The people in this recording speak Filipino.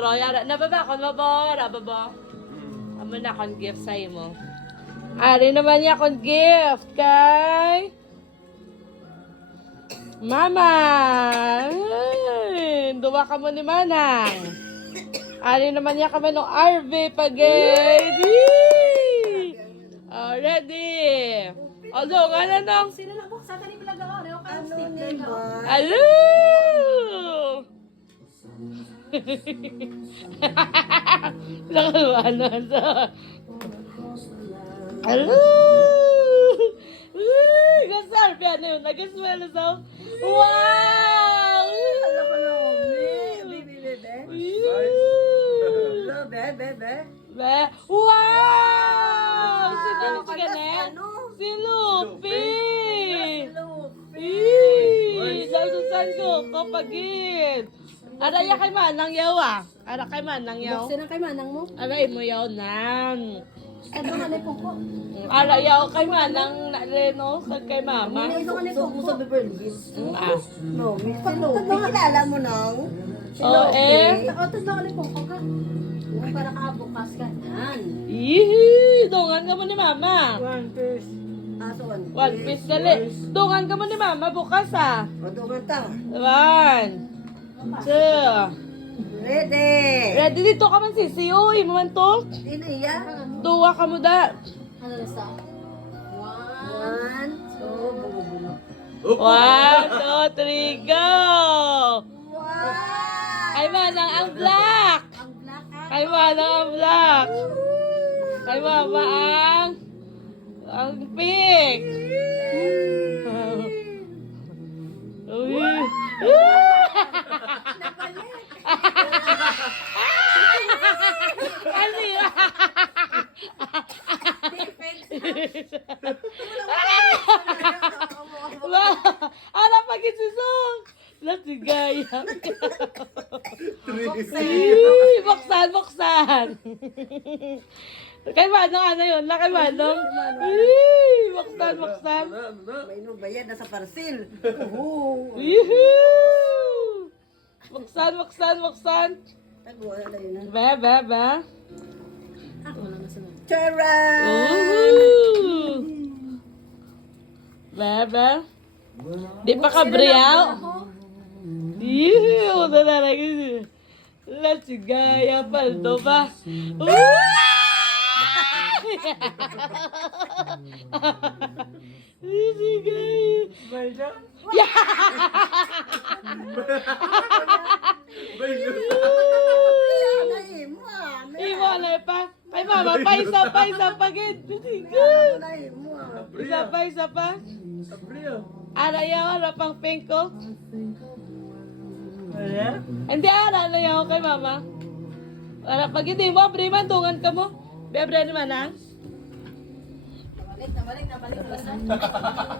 Royara, nababa kon mabora, baba. Amo na kon gift sa imo. Ari naman niya kon gift kay Mama. Ay, duwa ka mo ni Manang. Ari naman niya kami ng RV pagay. Oh, ready. Although, nga na nang. Sino na buksa ka ni Blaga o? Reo ka ng Ano stapler na. naman? Hello! Nakaluanan sa... Hello! Gasar, piano yun. Nagaswelo sa... Wow! Alam ko na, bebe. Hello, bebe. Be. Wow! Sino ni si Ganet? Ano? Si Lupi! Lupi. Nagsusan ko, kapagid. Araya kay Manang yaw ah. Ara kay Manang yaw. Sino kay manang mo? Aray mo yaw nan. Ano ka ni Pungko? Ara yaw kay Manang na Reno kag kay Mama. Ito ka ni Gusto mo sa Pungko. Beverly Hills? Ah. No, Miss Lupi. Kilala mo nang? Si Oh, eh. Otos na ka ni Pungko ka. Para kabukas ka. Yan. Ihi, dongan ka mo ni Mama. One piece. Aso One piece dali. Dongan ka mo ni Mama bukas ah. O, doon ta. 1, 2. Ready. Ready dito ka man sisiyo, imo man to. Iniya. Duwa ka mo da. Ano na sa? 1, 2, 1, 2, 3, go! Wow! Kay Manang ang black! Ang black ha? Kay Manang ang black! Kay Mama ang pink! Uy! Ano yun? Ano pag isusong? Let's gaya. Buksan. Kay Manong ano yun? Na kay Manong? Buksan. May bayad na sa parcel. Oo. Yuhuu! Buksan. Tago, ano yun? Be. Ako na nasunod. Charan! Ooh! Be. Di pa ka briyaw? Yuhuu! Nanaragin. Let's gaya paldo ba? Sige. Iwala pa. Kay Mama, pa isa pagid. Isa pa. Ara yaw, ara pang pink ko. Hindi ara na yaw kay Mama. Ara pag hindi mo, briman, tungan ka mo. Bebre naman ah. Nabalik.